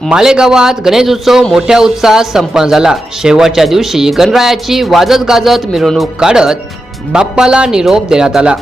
मालेगावात गणेशोत्सव मोठ्या उत्साहात संपन्न झाला. शेवटच्या दिवशी गणरायाची वाजत गाजत मिरवणूक काढत बाप्पाला निरोप देण्यात आला.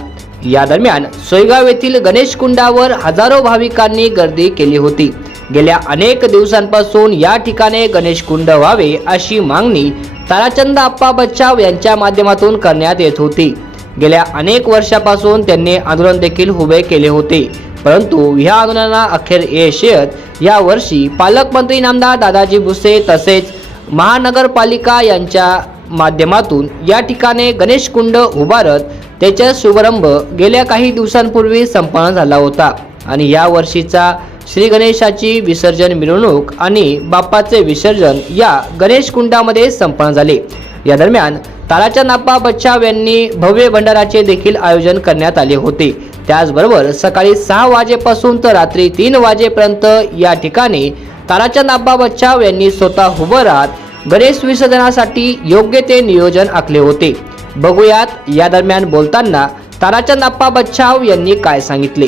या दरम्यान सोयगाव येथील गणेश कुंडावर हजारो भाविकांनी गर्दी केली होती. गेल्या अनेक दिवसांपासून या ठिकाणी गणेश कुंड व्हावे अशी मागणी ताराचंद आप्पा बच्चाव यांच्या माध्यमातून करण्यात येत होती. गेल्या अनेक वर्षापासून त्यांनी आंदोलन देखील उभे केले होते. परंतु ह्या आंदोलनाला अखेर यश येत या वर्षी पालकमंत्री नामदार दादाजी भुसे तसेच महानगरपालिका यांच्या माध्यमातून या ठिकाणी गणेश कुंड उभारत त्याचा शुभारंभ गेल्या काही दिवसांपूर्वी संपन्न झाला होता. आणि या वर्षीचा श्री गणेशाची विसर्जन मिरवणूक आणि बाप्पाचे विसर्जन या गणेश कुंडामध्ये संपन्न झाले. या दरम्यान ताराच्या नाप्पा बच्चाव यांनी भव्य भंडाराचे देखील आयोजन करण्यात आले होते. त्याचबरोबर सकाळी सहा वाजेपासून तर रात्री तीन वाजेपर्यंत या ठिकाणी ताराच्या नाप्पा बच्चाव यांनी स्वतः उभं राहत गणेश विसर्जनासाठी योग्य ते नियोजन आखले होते. बघूयात या दरम्यान बोलताना ताराच्या नाप्पा बच्चाव यांनी काय सांगितले.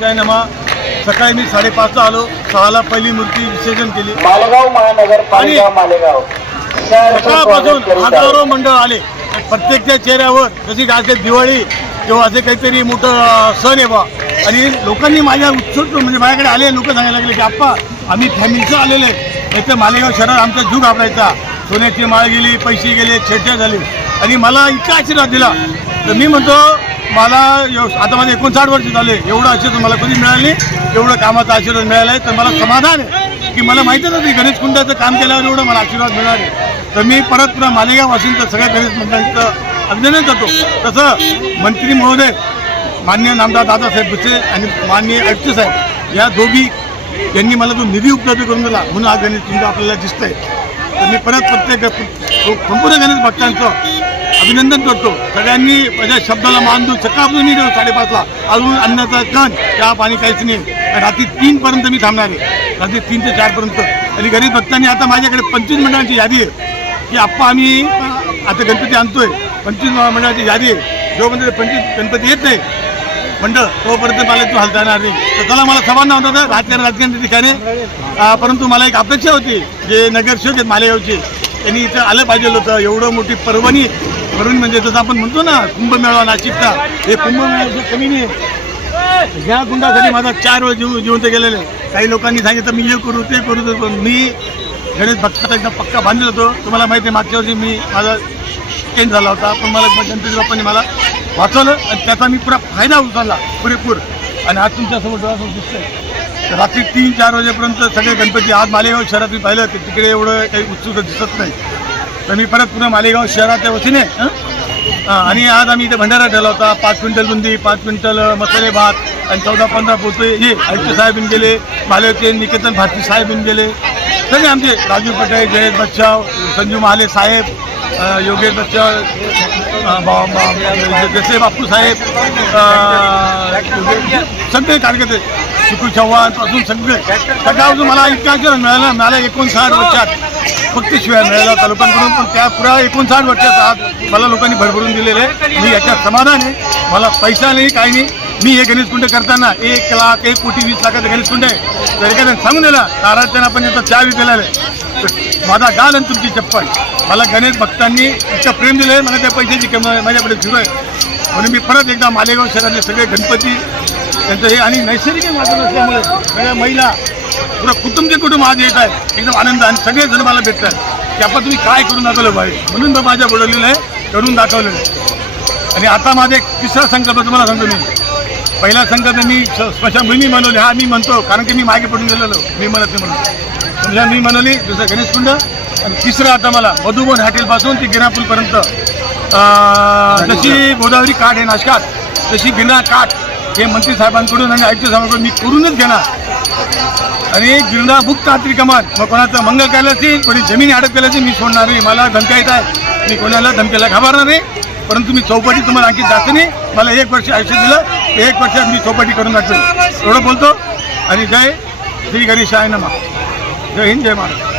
काय नमा? सकाळी मी साडेपाचला आलो. सहाला पहिली मूर्ती विसर्जन केली. मालेगाव महानगरपालिका आणि मालेगाव. सकाळपासून हजारो. मंडळ आले. प्रत्येकच्या चेहऱ्यावर जशी आज दिवाळी किंवा असे काहीतरी मोठं सण आहे बा. आणि लोकांनी माझ्या उत्सुक म्हणजे माझ्याकडे आले लोक सांगायला लागले की आप्पा आम्ही फॅमिलीचं आलेले आहे. तर मालेगाव शहरात आमचा जीव घाबरायचा. सोन्याची माळ गेली पैसे गेले छेडछाड झाली. आणि मला इतका आशीर्वाद दिला. तर मी म्हणतो मला आता माझे एकोणसाठ वर्ष झाले. एवढं आशीर्वाद मला कधी मिळाले एवढं कामाचा आशीर्वाद मिळाला आहे तर मला समाधान आहे. की मला माहितीच होती गणेश कुंडाचं काम केल्यावर एवढं मला आशीर्वाद मिळणार आहे तर मी परत पुन्हा मालेगाव सगळ्या गणेश मंडळांचं अभिनंदन करतो. तसं मंत्री महोदय मान्य नामदार दादासाहेब भुसे आणि माननीय आयुक्त साहेब या दोघी यांनी मला जो निधी उपलब्ध करून दिला म्हणून हा गणेश कुंड आपल्याला दिसतंय. तर मी परत प्रत्येक संपूर्ण गणेश भक्तांचं अभिनंदन करतो. सगळ्यांनी माझ्या शब्दाला मान देऊन सकाळपासून मी साडेपाचला अजून अन्नाचा कण चहा पाणी काहीच नाही. रात्री तीनपर्यंत मी थांबणार आहे. रात्री तीन ते चारपर्यंत. आणि गरीब भक्तांनी आता माझ्याकडे पंचवीस मंडळांची यादी आहे. की आप्पा आम्ही आता गणपती आणतोय. पंचवीस मंडळाची यादी आहे. जोपर्यंत पंचवीस गणपती येत नाही मंडळ तोपर्यंत मला तू हलता येणार नाही. तर त्याला मला सवांना होता तर राजकारण राजकारणाच्या ठिकाणी. परंतु मला एक अपेक्षा होती जे नगरसेवक आहेत मालेगावचे त्यांनी इथं आलं पाहिजे होतं. एवढं मोठी पर्वणी पर्वणी म्हणजे जसं आपण म्हणतो ना कुंभमेळा नाशिकचा. हे कुंभमेळा कमी नाही ह्या गुंडासाठी माझा चार वेळ जीव जिवंत गेलेले काही लोकांनी सांगितलं मी हे करू ते करू ते मी गणेश भक्ताचा एकदम पक्का बांधलेला होतो. तुम्हाला माहिती आहे मागच्या वर्षी मी माझा चेंज झाला होता. पण मला गणपती बाप्पांनी मला. वाचवलं आणि त्याचा मी पुरा फायदा उचलला पुरेपूर. आणि आज तुमच्यासमोर डोळ्यासमोर दिसतंय. तर रात्री तीन चार वाजेपर्यंत सगळे गणपती आज मालेगाव शहरात मी पाहिलं तिकडे एवढं काही उत्सुक दिसत नाही. तर मी परत पुन्हा मालेगाव शहराच्या वतीने आणि आज आम्ही इथे भंडारा ठेवला होता. पाच क्विंटल बुंदी पाच क्विंटल मसाले भात आणि चौदा पंधरा पोते हे आयुक्त साहेब येऊन गेले मालवते निकेतन भारती साहेब येऊन गेले. सगळे आमचे राजू पटेल जयेश बच्चाव संजू महाले साहेब योगेश बच्चाव जसे बापू साहेब सगळे कार्यकर्ते सुकू चव्हाणपासून सगळे. सगळ्यापासून मला इतका मिळालं मिळाला मला एकोणसाठ वर्षात. फक्त शिवाय मिळाला तालुक्यांकडून पण त्या पुरा एकोणसाठ वर्षाचा आज मला लोकांनी भरभरून दिलेले आहे. मी याच्यात समाधान आहे. मला पैसा नाही काही नाही. मी हे गणेश कुंड करताना एक लाख एक कोटी वीस लाखाचं गणेश कुंड आहे. जर एखाद्याने सांगून दिला ताराच्या आपण याचा चहा विकलेला आहे. माझा गाल आणि तुमची चप्पल. मला गणेश भक्तांनी इतकं प्रेम दिलं आहे मला त्या पैशाची कम माझ्याकडे सुरू आहे. म्हणून मी परत एकदा मालेगाव शहरातले सगळे गणपती त्यांचं हे आणि नैसर्गिक वातावरण असल्यामुळे सगळ्या महिला पुरा कुटुंबचे कुटुंब आज येत आहे. एकदम आनंद आणि सगळेजण मला भेटतात. की आपण तुम्ही काय करून दाखवलं पाहिजे म्हणून मी माझ्या बुडवलेलं आहे करून दाखवलेलं आहे आणि आता माझा एक तिसरा संकल्प तुम्हाला सांगतो मी. पहिला संकल्प मी स्मशानभूमी बनवली. हा मी म्हणतो कारण की मी मागे पडून गेलेलो. मी म्हणत नाही म्हणून. मी बनवली दुसरं गणेश कुंड. आणि तिसरं आता मला मधुबन हॉटेलपासून ते गिरापूलपर्यंत जशी गोदावरी काठ आहे नाशकात तशी गिरणा काठ हे मंत्री साहेबांकडून आणि आयुक्त साहेबांकडून मी करूनच घेणार. आणि गिरणा मुक्त आत्री मग कोणाचं मंगल केलं असेल कोणी जमीन अडक केलं असेल मी सोडणार नाही. मला धमक्या येत आहे मी कोणाला धमक्याला घाबरणार नाही. परंतु मी चौपाटी तुम्हाला आणखी जास्त नाही. मला एक वर्ष आयुष्य दिलं. एक वर्षात मी चौपाटी करून दाखवेल. एवढं बोलतो. आणि जय श्री गणेशाय नमा. जय हिंद जय महाराज.